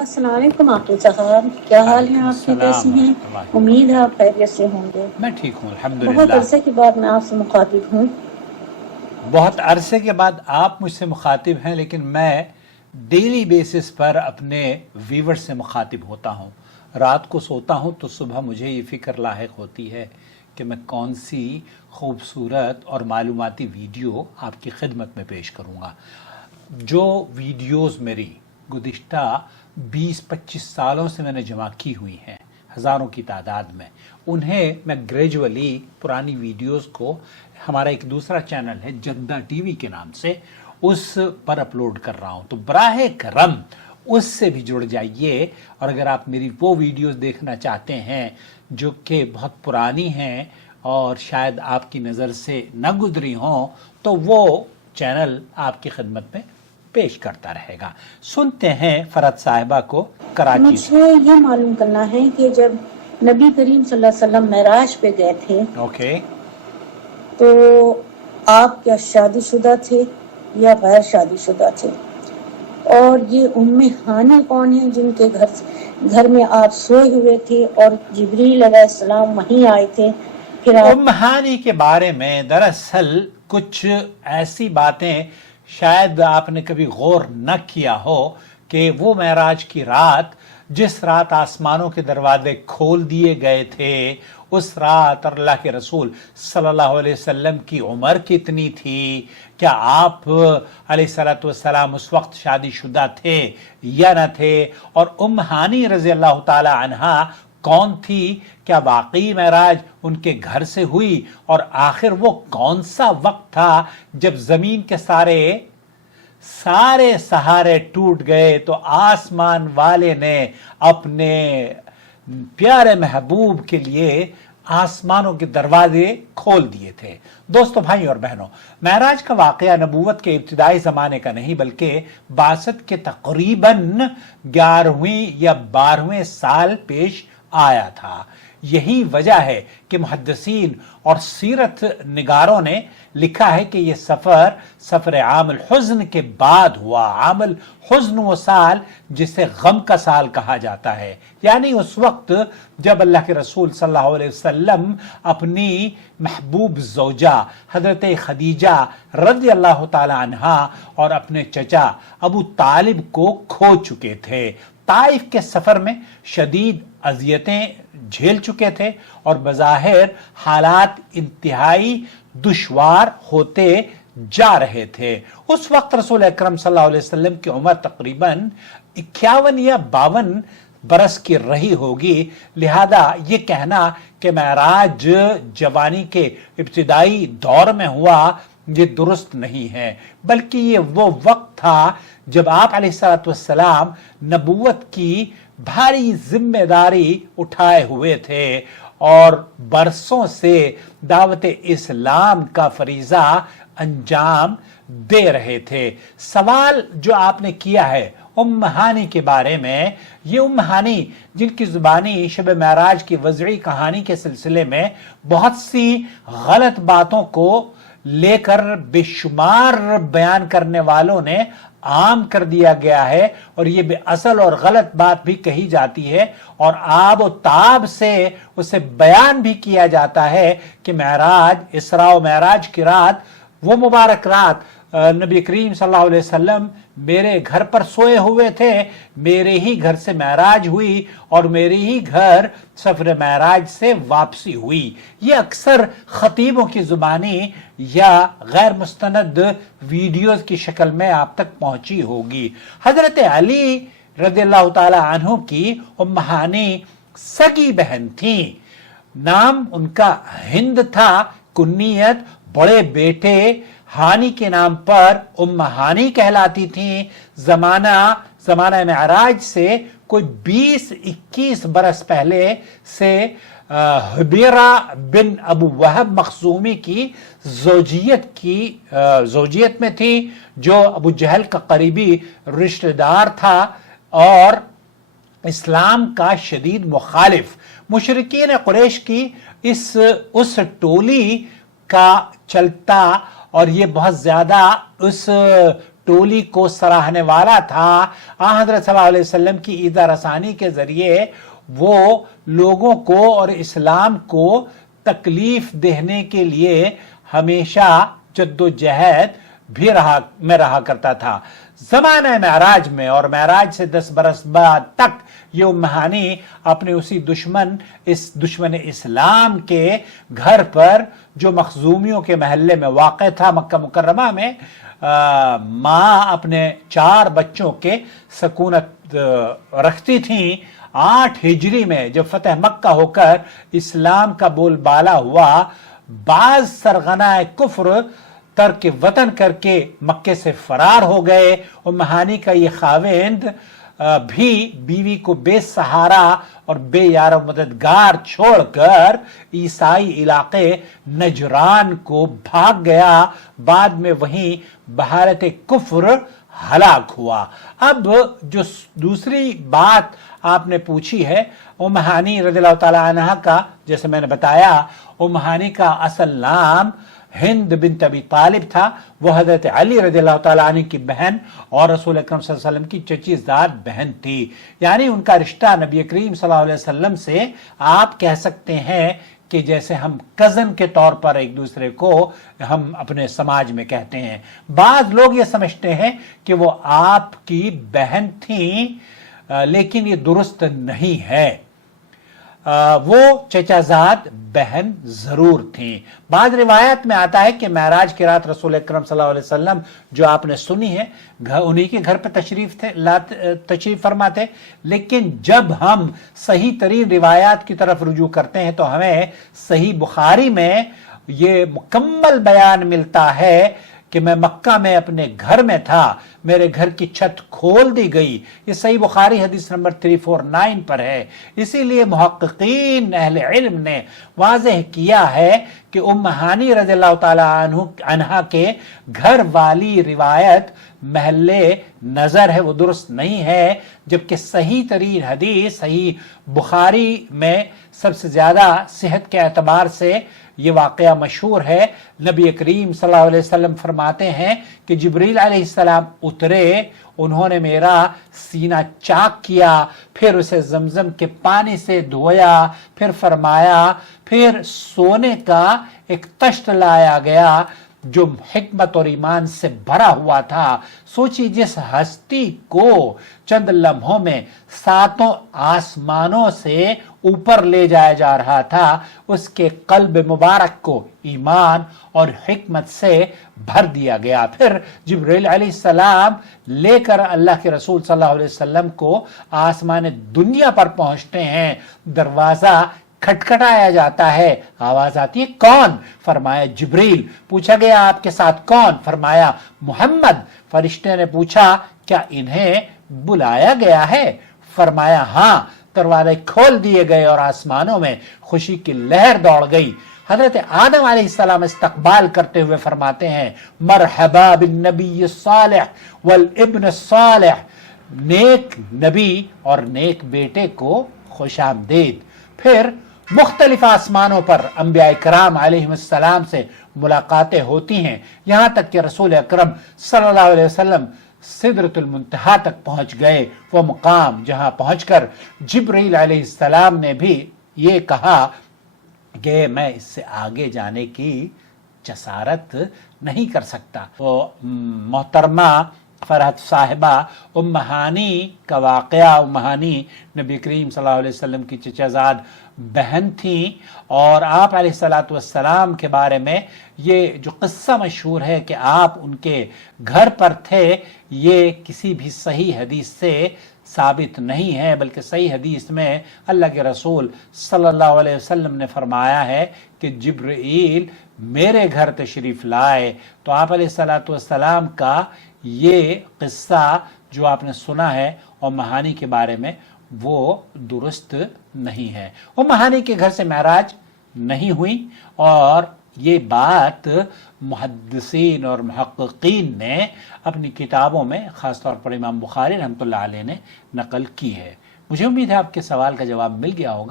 السلام علیکم عاقل صاحب، کیا حال ہیں آپ کے؟ کیسی ہیں؟ امید ہے آپ خیریت سے ہوں گے۔ میں ٹھیک ہوں بہت الحمدللہ۔ عرصے کے بعد میں آپ سے مخاطب ہوں۔ بہت عرصے کے بعد آپ مجھ سے مخاطب ہیں، لیکن میں ڈیلی بیسس پر اپنے ویور سے مخاطب ہوتا ہوں۔ رات کو سوتا ہوں تو صبح مجھے یہ فکر لاحق ہوتی ہے کہ میں کون سی خوبصورت اور معلوماتی ویڈیو آپ کی خدمت میں پیش کروں گا۔ جو ویڈیوز میری گزشتہ 20-25 سالوں سے میں نے جمع کی ہوئی ہیں، ہزاروں کی تعداد میں، انہیں میں گریجولی پرانی ویڈیوز کو ہمارا ایک دوسرا چینل ہے جدہ ٹی وی کے نام سے، اس پر اپلوڈ کر رہا ہوں۔ تو براہ کرم اس سے بھی جڑ جائیے، اور اگر آپ میری وہ ویڈیوز دیکھنا چاہتے ہیں جو کہ بہت پرانی ہیں اور شاید آپ کی نظر سے نہ گزری ہوں، تو وہ چینل آپ کی خدمت میں پیش کرتا رہے گا۔ سنتے ہیں فرحت صاحبہ کو کراچی سے۔ مجھے یہ معلوم کرنا ہے کہ جب نبی کریم صلی اللہ علیہ وسلم معراج پہ گئے تھے اوکے، تو آپ کیا شادی شدہ تھے یا غیر شادی شدہ تھے؟ اور یہ ام ہانی کون ہیں جن کے گھر میں آپ سوئے ہوئے تھے اور جبریل علیہ السلام وہیں آئے تھے؟ پھر ام ہانی کے بارے میں دراصل کچھ ایسی باتیں شاید آپ نے کبھی غور نہ کیا ہو کہ وہ معراج کی رات، جس رات آسمانوں کے دروازے کھول دیے گئے تھے، اس رات اللہ کے رسول صلی اللہ علیہ وسلم کی عمر کتنی تھی؟ کیا آپ علیہ الصلوۃ والسلام اس وقت شادی شدہ تھے یا نہ تھے؟ اور ام ہانی رضی اللہ تعالی عنہا کون تھی؟ کیا واقعی معراج ان کے گھر سے ہوئی؟ اور آخر وہ کون سا وقت تھا جب زمین کے سارے سہارے ٹوٹ گئے تو آسمان والے نے اپنے پیارے محبوب کے لیے آسمانوں کے دروازے کھول دیے تھے؟ دوستو، بھائی اور بہنوں، معراج کا واقعہ نبوت کے ابتدائی زمانے کا نہیں بلکہ بعثت کے تقریباً 11ویں یا 12ویں سال پیش آیا تھا۔ یہی وجہ ہے کہ محدثین اور سیرت نگاروں نے لکھا ہے کہ یہ سفر عام الحزن کے بعد ہوا۔ عام الحزن وہ سال جسے غم کا سال کہا جاتا ہے، یعنی اس وقت جب اللہ کے رسول صلی اللہ علیہ وسلم اپنی محبوب زوجہ حضرت خدیجہ رضی اللہ تعالی عنہا اور اپنے چچا ابو طالب کو کھو چکے تھے۔ طائف کے سفر میں شدید اذیتیں جھیل چکے تھے اور بظاہر حالات انتہائی دشوار ہوتے جا رہے تھے۔ اس وقت رسول اکرم صلی اللہ علیہ وسلم کی عمر تقریباً 51 یا 52 برس کی رہی ہوگی، لہذا یہ کہنا کہ معراج جوانی کے ابتدائی دور میں ہوا یہ درست نہیں ہے، بلکہ یہ وہ وقت تھا جب آپ علیہ الصلوۃ والسلام نبوت کی بھاری ذمہ داری اٹھائے ہوئے تھے اور برسوں سے دعوت اسلام کا فریضہ انجام دے رہے تھے۔ سوال جو آپ نے کیا ہے ام ہانی کے بارے میں، یہ ام ہانی جن کی زبانی شب معراج کی وضعی کہانی کے سلسلے میں بہت سی غلط باتوں کو لے کر بے شمار بیان کرنے والوں نے عام کر دیا گیا ہے، اور یہ بے اصل اور غلط بات بھی کہی جاتی ہے اور آب و تاب سے اسے بیان بھی کیا جاتا ہے کہ معراج، اسراء و معراج کی رات، وہ مبارک رات نبی کریم صلی اللہ علیہ وسلم میرے گھر پر سوئے ہوئے تھے، میرے ہی گھر سے معراج ہوئی اور میرے ہی گھر سفر معراج سے واپسی ہوئی۔ یہ اکثر خطیبوں کی زبانی یا غیر مستند ویڈیوز کی شکل میں آپ تک پہنچی ہوگی۔ حضرت علی رضی اللہ تعالی عنہ کی ام ہانی سگی بہن تھیں، نام ان کا ہند تھا، کنیت بڑے بیٹے ہانی کے نام پر ام ہانی کہلاتی تھیں۔ زمانہ معراج سے کوئی 20-21 برس پہلے سے حبیرہ بن ابو وہب مخزومی کی زوجیت میں تھی، جو ابو جہل کا قریبی رشتہ دار تھا اور اسلام کا شدید مخالف۔ مشرکین قریش کی اس ٹولی کا چلتا، اور یہ بہت زیادہ اس टोली को सराहने वाला था। हज़रत सल्लल्लाहु अलैहि वसल्लम की ईज़ा रसानी के ज़रिए वो लोगों को और इस्लाम को तकलीफ देने के लिए हमेशा जद्दोजहद भी रहा करता था। ज़माने मेराज में और मेराज से 10 बरस बाद तक ये उम्मे हानी अपने उसी दुश्मन इस्लाम के घर पर जो मखजूमियों के महल्ले में वाक़ था मक्का मुकर्रमा में, माँ अपने 4 बच्चों के सकूनत रखती थी। 8 हिजरी में जब फतह मक्का होकर इस्लाम का बोलबाला हुआ, बाज सरगना कुफ्र तर्क वतन करके मक्के से फरार हो गए। उम्मे हानी का ये खाविंद भी बीवी को बेसहारा और बेयार मददगार छोड़कर ईसाई इलाके नजरान को भाग गया। बाद में वहीं बहारत कुफ्र हलाक हुआ। अब जो दूसरी बात आपने पूछी है, उम्मे हानी रज़ियल्लाहु ताला अन्हा का, जैसे मैंने बताया, उम्मे हानी का असल नाम हिंद बिन्त अबी तालिब था। वो हजरत अली रज़ियल्लाहु ताला अन्हु की बहन और रसूल अकरम सल्लल्लाहु अलैहि वसल्लम की चचीज़ाद बहन थी। यानी उनका रिश्ता नबी करीम सल्लल्लाहु अलैहि वसल्लम से आप कह सकते हैं कि जैसे हम कज़न के तौर पर एक दूसरे को हम अपने समाज में कहते हैं। बाज़ लोग ये समझते हैं कि वो आपकी बहन थी, लेकिन ये दुरुस्त नहीं है। वो चचाजाद बहन जरूर थी। बाद रिवायत में आता है कि मेराज की रात रसूल अकरम सल्लल्लाहु अलैहि वसल्लम जो आपने सुनी है, उन्हीं के घर पर तशरीफ फरमा थे। लेकिन जब हम सही तरीन रिवायात की तरफ रुजू करते हैं तो हमें सही बुखारी में ये मुकम्मल बयान मिलता है कि मैं मक्का में अपने घर में था, मेरे घर की छत खोल दी गई। ये सही बुखारी हदीस नंबर 349 पर है। इसीलिए मुहक्किकीन अहले इल्म ने वाज़ेह किया है कि उम्मे हानी रज़ियल्लाहु ताला अन्हा के घर वाली रिवायत महल्ले नज़र है, वो दुरुस्त नहीं है। जबकि सही तरीन हदीस सही बुखारी में सबसे ज़्यादा सेहत के एतबार से ये वाक़या मशहूर है। नबी करीम सल्लल्लाहु अलैहि वसल्लम फरमाते हैं कि जिब्रील अलैहिस्सलाम उतरे, उन्होंने मेरा सीना चाक किया, फिर उसे जमजम के पानी से धोया, फिर फरमाया, फिर सोने का एक तश्त लाया गया जो हिकमत और ईमान से भरा हुआ था। सोचिए, जिस हस्ती को चंद लम्हों में 7 आसमानों से ऊपर ले जाया जा रहा था, उसके कल्ब मुबारक को ईमान और हिकमत से भर दिया गया। फिर जिब्रील अलैहिस्सलाम लेकर अल्लाह के रसूल सल्लल्लाहु अलैहि वसल्लम को आसमान दुनिया पर पहुंचते हैं। दरवाजा खटखटाया जाता है, आवाज आती है, कौन? फरमाया जिब्रील। पूछा गया आपके साथ कौन? फरमाया मोहम्मद। फरिश्ते ने पूछा क्या इन्हें बुलाया गया है? फरमाया हां। दरवाजे खोल दिए गए और आसमानों में खुशी की लहर दौड़ गई। हजरत आदम अलैहिस्सलाम इस्तकबाल करते हुए फरमाते हैं, मरहबा बिन नबी सालिह वल इब्न सालिह, नेक नबी और नेक बेटे को खुशामदीद। फिर मुख्तलिफ आसमानों पर अंबिया इकराम अलैहिस्सलाम से मुलाकातें होती हैं, यहां तक कि रसूल अकरम सल्लल्लाहु अलैहि वसल्लम सिदरतुल मुंतहा तक पहुंच गए। वो मुकाम जहां पहुंचकर जिब्रील अलैहिस्सलाम ने भी ये कहा कि मैं इससे आगे जाने की जसारत नहीं कर सकता। वो मोहतरमा फरहत साहिबा उम्मे हानी का वाक़या, उम्मे हानी नबी करीम सल्लल्लाहु अलैहि वसल्लम की चचाजाद बहन थी और आप अलैहिस्सलातु वस्सलाम के बारे में ये जो किस्सा मशहूर है कि आप उनके घर पर थे, ये किसी भी सही हदीस से साबित नहीं है, बल्कि सही हदीस में अल्लाह के रसूल सल्लल्लाहु अलैहि वसल्लम ने फरमाया है कि जिब्रील मेरे घर तशरीफ़ लाए। तो आप अलैहिस्सलातु वस्सलाम का ये किस्सा जो आपने सुना है उम्मे हानी के बारे में, वो दुरुस्त नहीं है। उम्मे हानी के घर से महराज नहीं हुई और ये बात मुहद्दिसीन और मुहक्किकीन ने अपनी किताबों में, ख़ासतौर पर इमाम बुखारी रहमतुल्लाह अलैह ने नकल की है। मुझे उम्मीद है आपके सवाल का जवाब मिल गया होगा।